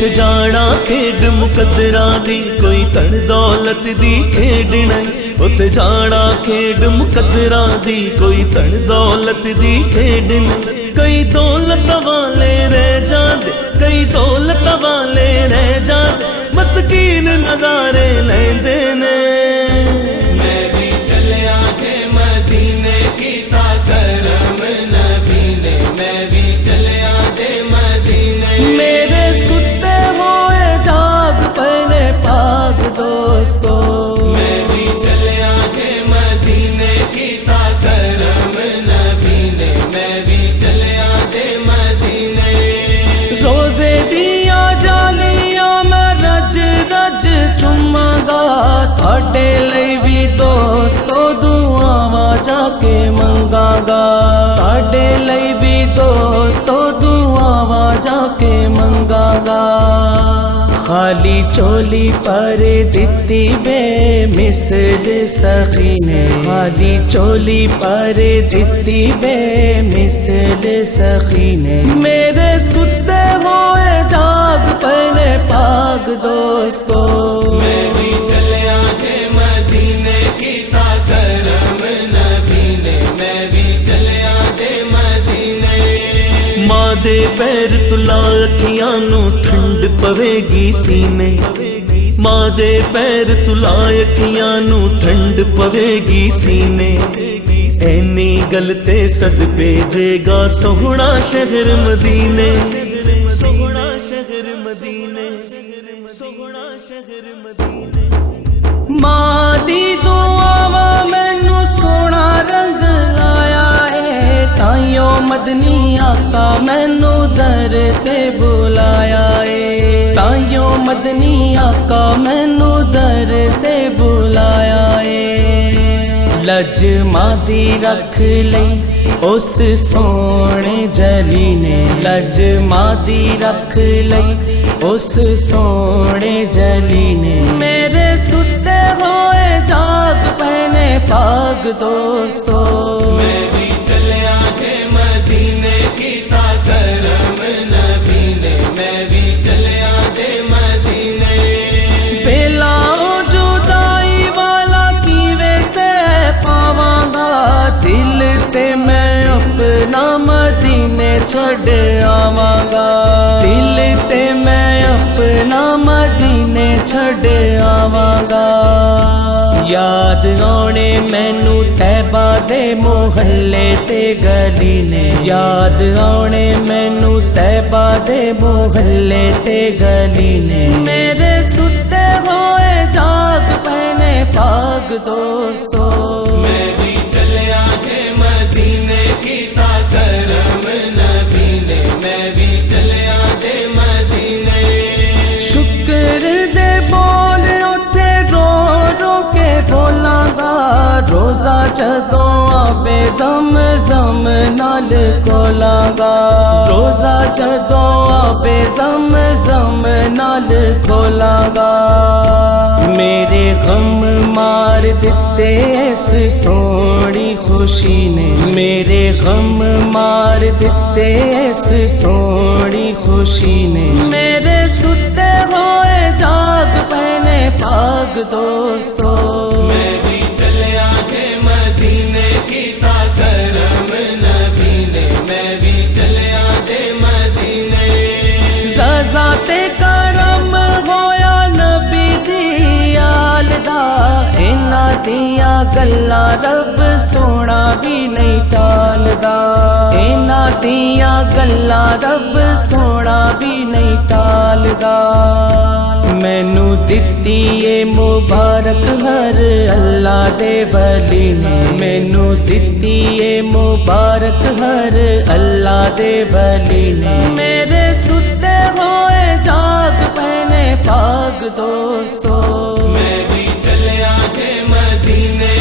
उत्थे जाना खेड मुकद्दरा दी कोई धन दौलत दी खेड नहीं। उत्थे जाना खेड मुकद्दरा दी कोई धन दौलत दी खेड नहीं। कई दौलत वाले रह जाते, कई दौलत वाले रह जाते, मस्कीन नजारे लेंदे ने। मैं भी चलिया जे मदीने कीता करम नबी ने, मैं भी चलिया जे मदीने। मेरे सुते हुए जाग पने पाक दोस्तों, मैं भी चलिया जे मदीने कीता करम नबी ने, मैं भी चलिया जे मदीने। रोजे दिया जालियां मैं रज रज चुमांगा, थोड़े लई भी दोस्तों दुआवां जाके मंगांगा। थोड़े लई भी दोस्तों दुआवां जाके मंगांगा। खाली चोली पर दिती बेमिसल सखी ने, खाली चोली पर दिती बेमिसल सखी ने। मेरे सुते हुए जाग पने पाग दोस्तों, मैं भी चलिया जे मदीने कीता करम नबी ने, मैं भी चलिया जे मदीने। मां दे पैर तुला अखियां नू ठंड पवेगी सीने। मां दे पैर तुला अखियां नू ठंड पवेगी सीने। ऐनी गल ते सद भेजेगा सोहना शहर मदीने। सोहना शहर मदीने, सोहना शहर मदीने। मां दी दुआवा मैनू सोना रंग लाया है, ताइयो मदनी आका मैनू दर ते बुलाया है। ताइयो मदनी आका मैनू दर ते बुलाया है। लज मादी रख लई उस सोने जली ने, लज मादी रख लई उस सोने जली ने। मेरे सुते हुए जाग पने पाग दोस्तों, मैं भी चलिया जे मदीने कीता करम नबी ने, मैं भी चलिया जे मदीने। वेला जुदाई वाला कीवे से पावांगा, दिल ते मैं अपना मदीने छड़ आवांगा। दिल ते मैं अपना मदीने छड़ आवांगा। याद आने मैनू तैबा दे मोहल्ले ते गली ने, याद आने मैनू तैबा दे मोहल्ले ते गली ने। मेरे सुते हुए जाग पने पाग दोस्तों, मैं भी चलिया जे मदीने कीता करम नबी ने, मैं भी चलिया जे मदीने। शुक्र दे बोल उथे रो रो के बोलांगा, रोजा जदों आवे ज़म-ज़म नाल खोलांगा। रोजा जदों आवे ज़म-ज़म नाल खोलांगा। मेरे गम मार दिते इस सोनी खुशी ने, मेरे गम मार दिते इस सोनी खुशी ने। मेरे सुते हुए जाग पने पाग दोस्तों, मैं भी चलिया जे मदीने कीता करम नबी ने, मैं भी चलिया जे मदीने। रज़ा ते करम होया नबी दी आल दा, इन्हां दियां गल्लां रब सोना भी नहीं टालदा। इन्हां दियां गल्लां रब सोना भी नहीं टालदा। मैनू दित्ती ए मुबारक हर अल्लाह दे वली ने, मैनू दित्ती ए मुबारक हर अल्लाह दे वली ने। मेरे सुते हुए जाग पने पाग दोस्तों, मैं भी चलिया जे मदीने